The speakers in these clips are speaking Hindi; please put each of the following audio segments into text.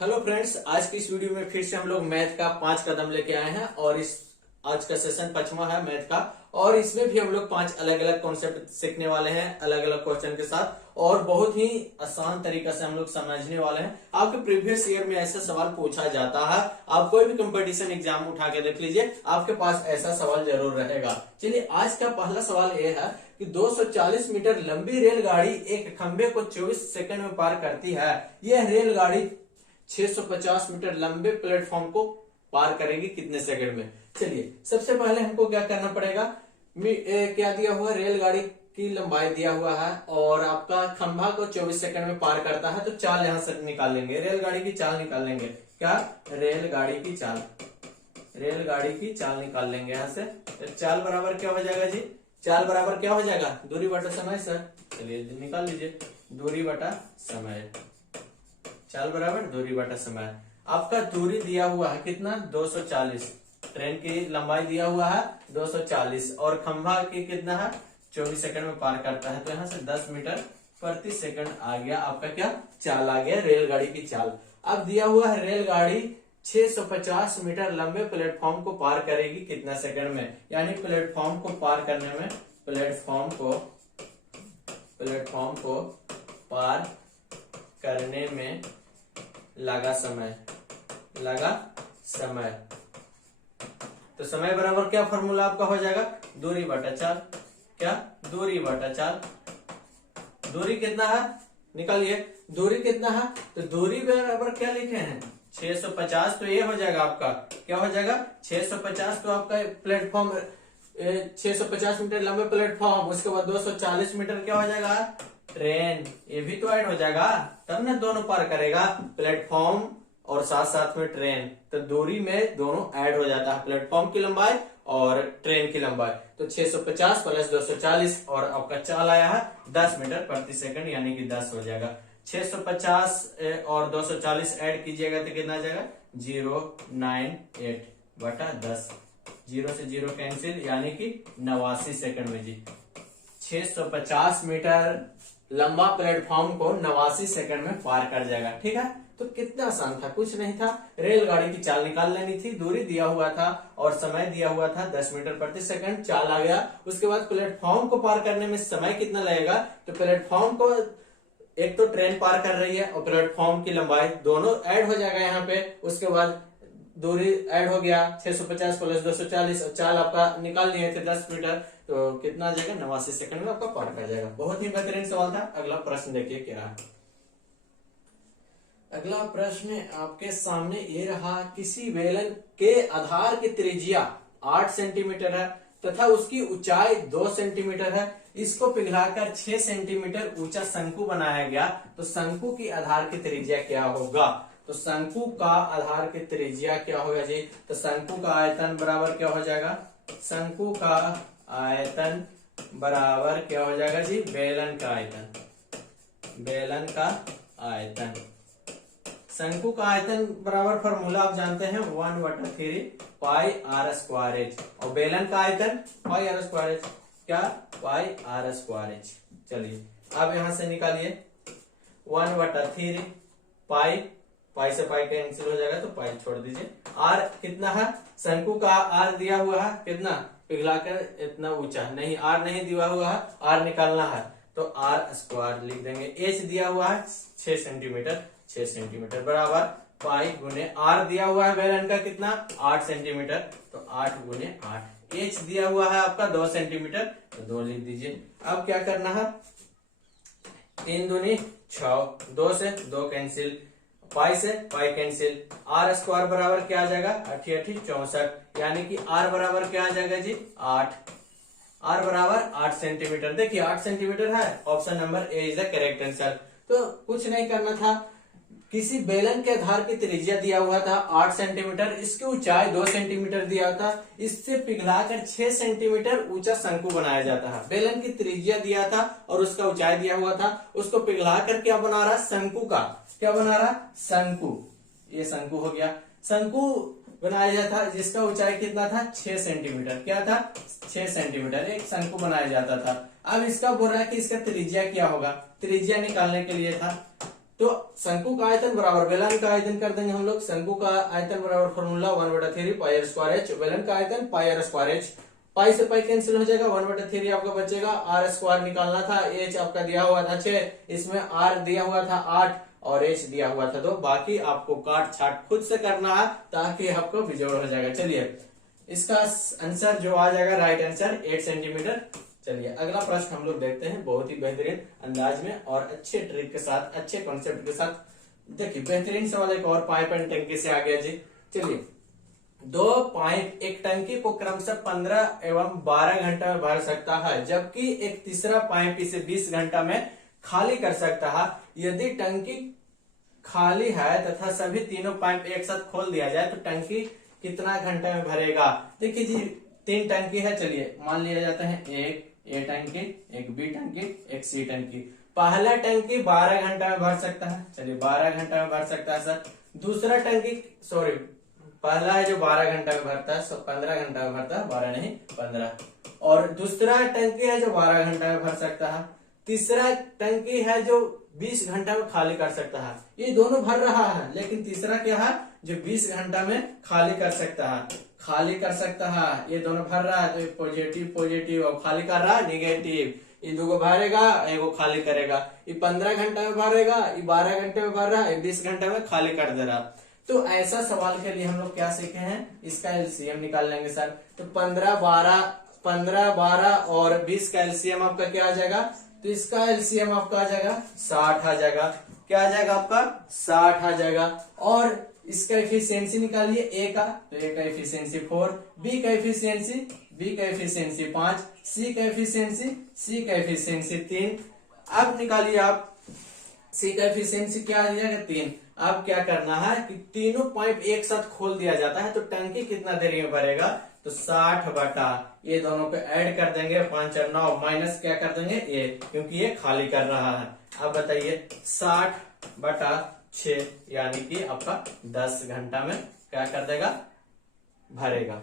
हेलो फ्रेंड्स, आज की इस वीडियो में फिर से हम लोग मैथ का 5 कदम लेके आए हैं और इस आज का सेशन 5वां है मैथ का। और इसमें भी हम लोग 5 अलग अलग कॉन्सेप्ट सीखने वाले हैं अलग अलग क्वेश्चन के साथ, और बहुत ही आसान तरीका से हम लोग समझने वाले हैं। आपके प्रीवियस ईयर में ऐसा सवाल पूछा जाता है, आप कोई भी कंपटीशन एग्जाम उठा के देख लीजिए, आपके पास ऐसा सवाल जरूर रहेगा। चलिए, आज का पहला सवाल यह है कि 240 मीटर लंबी रेलगाड़ी एक खंबे को 24 सेकंड में पार करती है। यह रेलगाड़ी 650 मीटर लंबे प्लेटफॉर्म को पार करेगी कितने सेकंड में। चलिए, सबसे पहले हमको क्या करना पड़ेगा, क्या दिया हुआ, रेलगाड़ी की लंबाई दिया हुआ है और आपका खंभा को 24 सेकंड में पार करता है, तो चाल यहां से निकाल लेंगे, रेलगाड़ी की चाल निकाल लेंगे। क्या, रेलगाड़ी की चाल, रेलगाड़ी की चाल निकाल लेंगे यहां से। तो चाल बराबर क्या हो जाएगा जी, चाल बराबर क्या हो जाएगा, दूरी बटा समय सर। चलिए निकाल लीजिए, दूरी बटा समय, चाल बराबर दूरी बटा समय। आपका दूरी दिया हुआ है कितना, 240, ट्रेन की लंबाई दिया हुआ है 240 और खंभा की कितना है, 24 सेकंड में पार करता है, तो यहाँ से 10 मीटर प्रति सेकंड आ गया आपका, क्या, चाल आ गया रेलगाड़ी की चाल। अब दिया हुआ है रेलगाड़ी 650 मीटर लंबे प्लेटफॉर्म को पार करेगी कितना सेकंड में, यानी प्लेटफॉर्म को पार करने में, प्लेटफॉर्म को पार करने में लगा समय, तो समय बराबर क्या फॉर्मूला आपका हो जाएगा, दूरी बटा चाल। क्या, दूरी बटा चाल। दूरी कितना है, निकालिए, दूरी कितना है, तो दूरी बराबर क्या लिखे हैं, 650, तो ये हो जाएगा आपका, क्या हो जाएगा, 650, तो आपका प्लेटफॉर्म 650 मीटर लंबे प्लेटफॉर्म, उसके बाद 240 मीटर क्या हो जाएगा, ट्रेन, ये भी तो ऐड हो जाएगा, तब ना दोनों पार करेगा, प्लेटफॉर्म और साथ साथ में ट्रेन, तो दूरी में दोनों ऐड हो जाता है, प्लेटफॉर्म की लंबाई और ट्रेन की लंबाई। तो 650 प्लस 240 और आपका चाल आया है 10 मीटर प्रति सेकंड, यानी कि 10 हो जाएगा। 650 और 240 ऐड कीजिएगा तो कितना आ जाएगा, 098 बटा 10, 0 से 0 कैंसिल, यानी कि 89 सेकंड में जी 650 मीटर लंबा प्लेटफॉर्म को 89 सेकंड में पार कर जाएगा। ठीक है, तो कितना आसान था, कुछ नहीं था, रेलगाड़ी की चाल निकाल लेनी थी, दूरी दिया हुआ था और समय दिया हुआ था 10 मीटर प्रति सेकंड, चाल आ गया। उसके बाद प्लेटफॉर्म को पार करने में समय कितना लगेगा, तो प्लेटफॉर्म को एक तो ट्रेन पार कर रही है और प्लेटफॉर्म की लंबाई दोनों ऐड हो जाएगा यहाँ पे। उसके बाद दूरी ऐड हो गया 650 प्लस 240 और चाल आपका निकाल लिए थे 10 मीटर, तो कितना आ जाएगा, 89 सेकंड में आपका पार कर जाएगा। बहुत ही बेहतरीन सवाल था। अगला प्रश्न देखिए क्या रहा। अगला प्रश्न आपके सामने ये रहा, किसी बेलन के आधार की त्रिज्या 8 सेंटीमीटर है तथा उसकी ऊंचाई 2 सेंटीमीटर है, इसको पिघलाकर 6 सेंटीमीटर ऊंचा शंकु बनाया गया, तो शंकु की आधार की त्रिज्या क्या होगा। तो शंकु का आधार की त्रिज्या क्या होगा जी, तो शंकु का आयतन बराबर क्या हो जाएगा, शंकु का आयतन बराबर क्या हो जाएगा जी, बेलन का आयतन, बेलन का आयतन। शंकु का आयतन बराबर फॉर्मूला आप जानते हैं, 1/3 पाई आर स्क्वायर एच, और बेलन का आयतन पाई आर स्क्वायर एच, क्या, पाई आर स्क्वायर एच। चलिए अब यहां से निकालिए, 1/3 पाई, पाई से पाई कैंसिल हो जाएगा तो पाई छोड़ दीजिए। आर कितना है, शंकु का आर दिया हुआ है कितना, पिघलाकर इतना ऊंचा, नहीं आर नहीं दिया हुआ है, आर निकालना है तो आर स्क्वायर लिख देंगे। एच दिया हुआ है 6 सेंटीमीटर, 6 सेंटीमीटर बराबर पाई गुने आर दिया हुआ है बेलन का कितना, 8 सेंटीमीटर, तो 8 गुने 8। एच दिया हुआ है आपका 2 सेंटीमीटर, तो 2 लिख दीजिए। अब क्या करना है, 3 दूनी 6, 2 से 2 कैंसिल, पाई से पाई कैंसिल, आर स्क्वायर बराबर क्या आ जाएगा, 8 8 64, यानी कि आर बराबर क्या आ जाएगा जी, 8। आर बराबर 8 सेंटीमीटर, देखिए 8 सेंटीमीटर है, option number A is the correct answer. तो कुछ नहीं करना था, किसी बेलन के आधार की त्रिज्या दिया हुआ था 8 सेंटीमीटर, इसकी ऊंचाई 2 सेंटीमीटर दिया था, इससे पिघलाकर 6 सेंटीमीटर ऊंचा शंकु बनाया जाता है। बेलन की त्रिज्या दिया था और उसका ऊंचाई दिया हुआ था, उसको पिघलाकर क्या बना रहा, शंकु का, क्या बना रहा, शंकु, ये शंकु हो गया। शंकु बनाया जाता था जिसका ऊंचाई कितना था, 6 सेंटीमीटर, क्या था, 6 सेंटीमीटर एक शंकु बनाया जाता था। अब इसका बोल रहा है कि इसका त्रिज्या क्या होगा, त्रिज्या निकालने के लिए था तो शंकु का आयतन बराबर बेलन का आयतन कर देंगे हम लोग। शंकु का आयतन बराबर फॉर्मूला 1/3 पाई स्क्वायर h, बेलन का आयतन पाई आर स्क्वायर h। पाई से पाई कैंसिल हो जाएगा, 1/3 आपका बचेगा। आर स्क्वायर निकालना था, एच आपका दिया हुआ था 6, इसमें आर दिया हुआ था 8 और एच दिया हुआ था 2। बाकी आपको काट छाट खुद से करना है ताकि आपको बिजोड़ हो जाएगा। चलिए इसका आंसर जो आ जाएगा राइट आंसर 8 सेंटीमीटर। चलिए अगला प्रश्न हम लोग देखते हैं बहुत ही बेहतरीन अंदाज में और अच्छे ट्रिक के साथ, अच्छे कॉन्सेप्ट के साथ। देखिए बेहतरीन सवाल एक और पाइप एंड टंकी से आ गया जी। चलिए 2 पाइप एक टंकी को क्रमशः 15 एवं 12 घंटा में भर सकता है, जबकि एक तीसरा पाइप इसे 20 घंटा में खाली कर सकता है। यदि टंकी खाली है तथा सभी तीनों पाइप एक साथ खोल दिया जाए तो टंकी कितना घंटे में भरेगा। देखिए जी 3 टंकी है, चलिए मान लिया जाता है एक ए टंकी, एक बी टंकी, एक सी टंकी। पहला टंकी 12 घंटा में भर सकता है, चलिए 12 घंटा में भर सकता है सर। दूसरा टंकी पहला है जो 12 घंटा में भरता है, 15 घंटा में भरता है, 12 नहीं 15। और दूसरा टंकी है जो 12 घंटा में भर सकता है। तीसरा टंकी है जो 20 घंटा में खाली कर सकता है। ये दोनों भर रहा है, लेकिन तीसरा क्या है जो 20 घंटा में खाली कर सकता है, खाली कर सकता है। ये दोनों भर रहा है तो पॉजिटिव पॉजिटिव, और खाली कर रहा है निगेटिव। ये दो को भरेगा, एगो खाली करेगा। ये 15 घंटा में भरेगा, ये 12 घंटे में भर रहा है, 20 घंटे में खाली कर दे रहा। तो ऐसा सवाल के लिए हम लोग क्या सीखे हैं, इसका एलसीएम निकाल लेंगे सर। तो 15 12 और 20 का एलसीएम आपका क्या आ जाएगा, तो इसका एलसीएम आपका आ जाएगा 60 आ जाएगा। क्या आ जाएगा आपका 60 आ जाएगा। और इसका एफिशिएंसी निकालिए ए का, तो ए का एफिशिएंसी 4, बी का एफिशिएंसी 5, सी का एफिशिएंसी 3। अब निकालिए आप सी का एफिशिएंसी क्या आ जाएगा 3। अब क्या करना है कि तीनों पाइप एक साथ खोल दिया जाता है तो टंकी कितना देरी में भरेगा, तो 60 बटा ये दोनों को ऐड कर देंगे 5 और 9 माइनस क्या कर देंगे ये, क्योंकि ये खाली कर रहा है। अब बताइए 60 बटा 6 यानी कि आपका 10 घंटा में क्या कर देगा, भरेगा।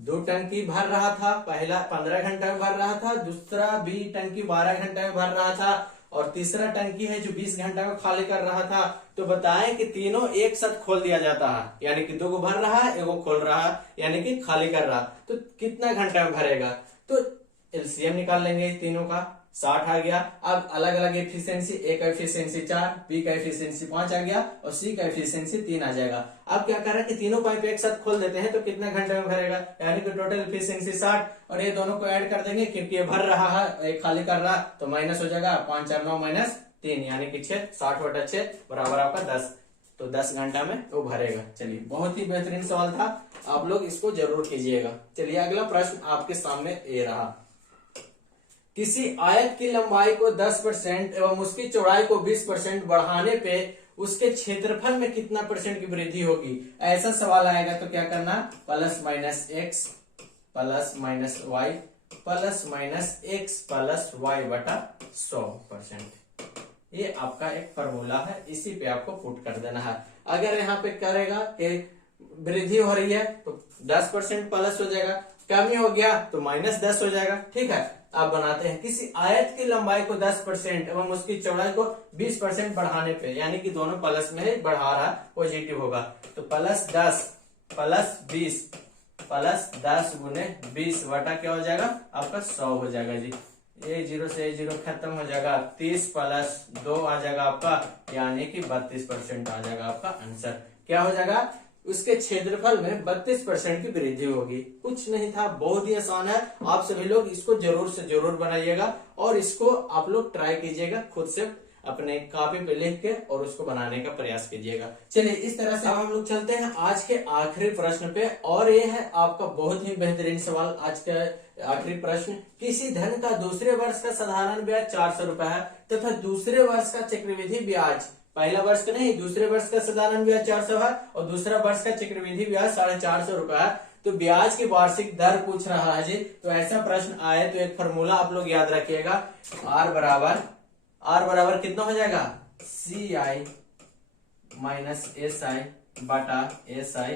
2 टंकी भर रहा था, पहला 15 घंटा में भर रहा था, दूसरा बी टंकी 12 घंटा में भर रहा था, और तीसरा टंकी है जो 20 घंटा में खाली कर रहा था। तो बताएं कि तीनों एक साथ खोल दिया जाता है, यानी कि 2 को भर रहा है, 1 को खोल रहा है, यानी कि खाली कर रहा, तो कितना घंटा में भरेगा। तो एलसीएम निकाल लेंगे तीनों का, 60 आ गया। अब अलग अलग एफिशिएंसी, ए का एफिशिएंसी 4, बी का एफिशिएंसी 5 आ गया और सी का एफिशिएंसी 3 आ जाएगा। अब क्या कर रहा है कि तीनों पाइप एक साथ खोल देते हैं तो कितना घंटे में भरेगा, यानी कि टोटल एफिशिएंसी 60, और ये दोनों को ऐड कर देंगे क्योंकि ये भर रहा है, एक खाली कर रहा, तो माइनस हो जाएगा 5 और 9 माइनस 3 यानी कि 6, 60 बटा 6 बराबर आपका 10। तो 10 घंटा में वो भरेगा। चलिए बहुत ही बेहतरीन सवाल था, आप लोग इसको जरूर कीजिएगा। चलिए अगला प्रश्न आपके सामने ये रहा। किसी आयत की लंबाई को 10% एवं उसकी चौड़ाई को 20% बढ़ाने पे उसके क्षेत्रफल में कितना % की वृद्धि होगी। ऐसा सवाल आएगा तो क्या करना, plus minus X plus minus Y plus minus X plus Y बटा 100%। ये आपका एक फॉर्मूला है, इसी पे आपको पुट कर देना है। अगर यहाँ पे करेगा कि वृद्धि हो रही है तो 10% प्लस हो जाएगा, कमी हो गया तो माइनस 10 हो जाएगा। ठीक है, आप बनाते हैं किसी आयत की लंबाई को 10% एवं उसकी चौड़ाई को 20% बढ़ाने पे, यानी कि दोनों प्लस में बढ़ा रहा, पॉजिटिव होगा। तो प्लस 10 प्लस 20 प्लस 10 गुने 20 बटा क्या हो जाएगा आपका 100 हो जाएगा जी। ये 0 से 0 खत्म हो जाएगा, 30 प्लस 2 आ जाएगा आपका, यानी कि 32% आ जाएगा आपका आंसर। क्या हो जाएगा, उसके क्षेत्रफल में 32% की वृद्धि होगी। कुछ नहीं था, बहुत ही आसान है। आप सभी लोग इसको जरूर से जरूर बनाइएगा और इसको आप लोग ट्राई कीजिएगा खुद से अपने कॉपी पे लिख के और उसको बनाने का प्रयास कीजिएगा। चलिए इस तरह से अब हम लोग चलते हैं आज के आखिरी प्रश्न पे, और ये है आपका बहुत ही बेहतरीन सवाल। आज का आखिरी प्रश्न, किसी धन का दूसरे वर्ष का साधारण ब्याज 400 रुपए है तथा दूसरे वर्ष का चक्रवृद्धि ब्याज, पहला वर्ष का नहीं दूसरे वर्ष का साधारण ब्याज 400 है और दूसरा वर्ष का चक्रवृद्धि ब्याज 450 रुपए है, तो ब्याज की वार्षिक दर पूछ रहा है जी। तो ऐसा प्रश्न आए तो एक फॉर्मूला आप लोग याद रखिएगा, आर बराबर कितना हो जाएगा, सी आई माइनस एस आई बटा एस आई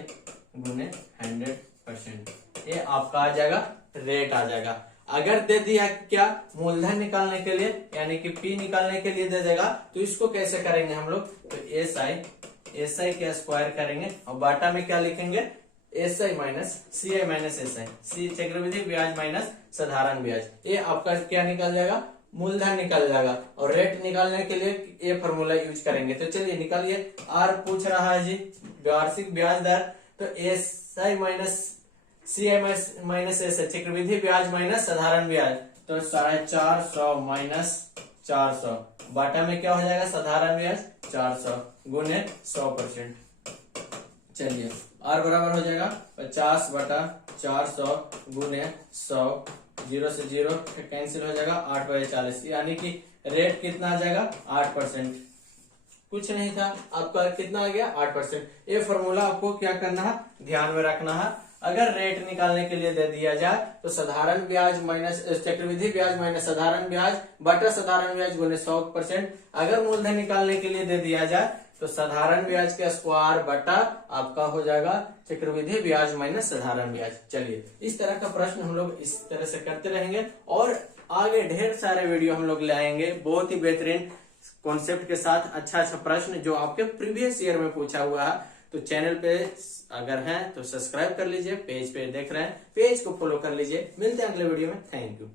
गुने 100%। ये आपका आ जाएगा रेट आ जाएगा। अगर दे दिया क्या मूलधन निकालने के लिए यानी कि P निकालने के लिए दे देगा तो इसको कैसे करेंगे हम लोग, तो SI के स्क्वायर करेंगे और बाटा में क्या लिखेंगे SI minus CI minus SI, सी चक्रवृद्धि ब्याज माइनस साधारण ब्याज। ये आपका क्या निकल जाएगा, मूलधन निकल जाएगा। और रेट निकालने के लिए ये फॉर्मूला यूज करेंगे। तो चलिए निकालिए। R पूछ रहा है जी वार्षिक ब्याज दर, तो SI minus CI minus SI चक्रवृद्धि ब्याज माइनस साधारण ब्याज, तो 450 माइनस 400 बाटा में क्या हो जाएगा साधारण ब्याज 400 गुने 100%। चलिए R बराबर हो जाएगा 50 बटा 400 गुने 100, 0 से 0 कैंसिल हो जाएगा 8/40, यानी कि रेट कितना आ जाएगा 8%। कुछ नहीं था आपका, कितना आ गया 8%। ये फॉर्मूला आपको क्या करना है, ध्यान में रखना है। अगर रेट निकालने के लिए दे दिया जाए तो साधारण ब्याज माइनस चक्रवृद्धि ब्याज माइनस साधारण ब्याज बटा साधारण ब्याज गुने 100%। अगर मूलधन निकालने के लिए दे दिया जाए तो साधारण ब्याज के स्क्वायर बटा आपका हो जाएगा चक्रवृद्धि ब्याज माइनस साधारण ब्याज। चलिए इस तरह का प्रश्न हम लोग इस तरह से करते रहेंगे और आगे ढेर सारे वीडियो हम लोग लाएंगे बहुत ही बेहतरीन कॉन्सेप्ट के साथ, अच्छा प्रश्न जो आपके प्रीवियस ईयर में पूछा हुआ है। तो चैनल पे अगर हैं तो सब्सक्राइब कर लीजिए, पेज पे देख रहे हैं पेज को फॉलो कर लीजिए। मिलते हैं अगले वीडियो में, थैंक यू।